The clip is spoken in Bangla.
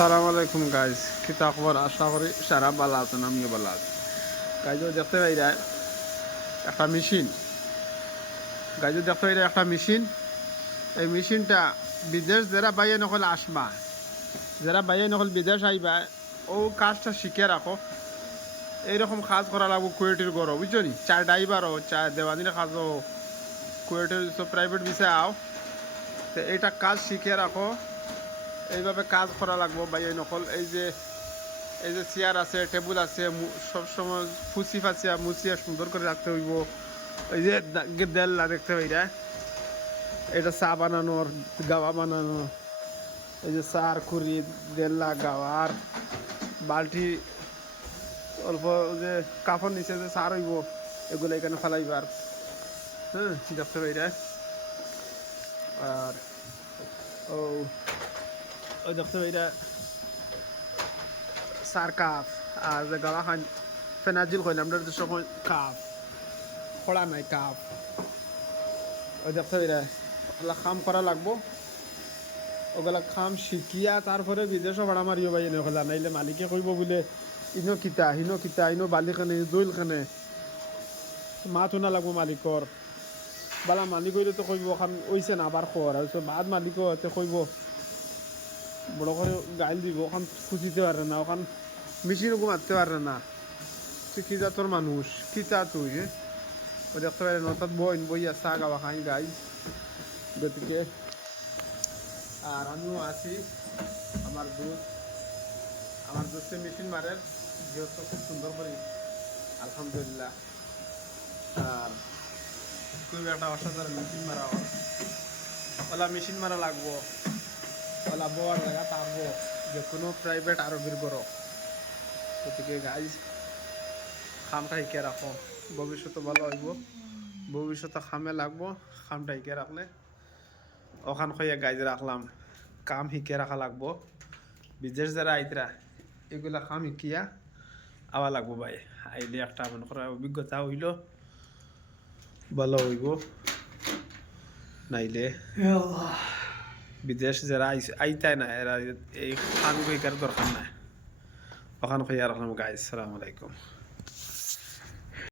সালাম আলাইকুম গাইজ, কিতা খবর? আশা করি সারা ভালো আছেন, আমিও ভালো আছি। গাইজ দেখতে পাইরা একটা মেশিন, একটা মেশিন। এই মেশিনটা বিদেশ যারা বাইরে নকল আসবা, যারা বাইরে নকল বিদেশ আইবা, ও কাজটা শিখে রাখো। এইরকম কাজ করা লাগবো কুয়েটির গড়, বুঝছো নি? চার ড্রাইভারও, চার দেওয়ানির কাজও, কুয়েটের সব প্রাইভেট বিষয়ে আও, তো এইটা কাজ শিখে রাখো। এইভাবে কাজ করা লাগবো বাইরে নকল। এই যে চেয়ার আছে, টেবিল আছে, সবসময় ফুসি ফাঁসিয়া মুছিয়া সুন্দর করে রাখতে হইব। ওই যে দেল্লা দেখতে পাইরা, এটা চা বানানোর, গাওয়া বানানো, এই যে চার খুরি, দেল্লা, গাওয়ার বালতি, অল্প যে কাপড় নিচে যে চার হইব, এগুলো এখানে ফেলাইবার। হ্যাঁ, দেখতে পাইরা। আর ও ওই দেখতে পাইরা চার কাপ, আর যে গাওয়া খান ফেনাজিল কইলাম, আমরা তো সময় কাপ খোলা নাই কাপ। ওই দেখতে পাইরা ওগুলা কাম করা লাগবো। ওগুলা কাম শিখিয়া তারপরে বিদেশও ভাড়া মারিও ভাই, এনে ওগুলা নাইলে মালিকে কইব বলে ইনো কিতা ইনো বালি খানে দইল খানে মাথো না লাগবো মালিকর। বালা মালিক হইলে তো কইব খান ওইছে না আবার খর হয়েছে, বাদ মালিকও হতে কইব, বড় করে গাইল দিব, ওখান খুঁজিতে পারে না, ওখান মেশিনও মারতে পারে না। তুই কি জাতর মানুষ, কিতা তুই? ওই দেখতে পারেন অর্থাৎ বইয়া চা গাওয়া খাই গাই গতিকে। আর আমিও আছি, আমার দুধে মেশিন মারের যেহেতু খুব সুন্দর করি, আলহামদুলিল্লাহ। আর খুব একটা অসাধারণ মেশিন মারা, ওলা মেশিন মারা লাগবো, ওলা বোয়ার জায়গা থাকবো যে কোনো প্রাইভেট আরবির গরো। গতিকে গাই খামটা শিখে রাখো, ভবিষ্যতে ভালো হইব। ভবিষ্যতে খামে লাগবো, খামটা শিখে রাখলে। ওখান খইয়া গাইজ রাখলাম, কাম শিখে রাখা লাগবো। বিদেশ যারা আইতরা এগুলা কাম শিখিয়া আওয়া লাগবো ভাই। আইলে একটা মনে করা অভিজ্ঞতা হইল, ভালো হইব। নাইলে বিদেশ যারা আইতায় না, এরা এই কাম শিকার দরকার নাই। ওখান খইয়া রাখলাম গাইজ। সালাম আলাইকুম।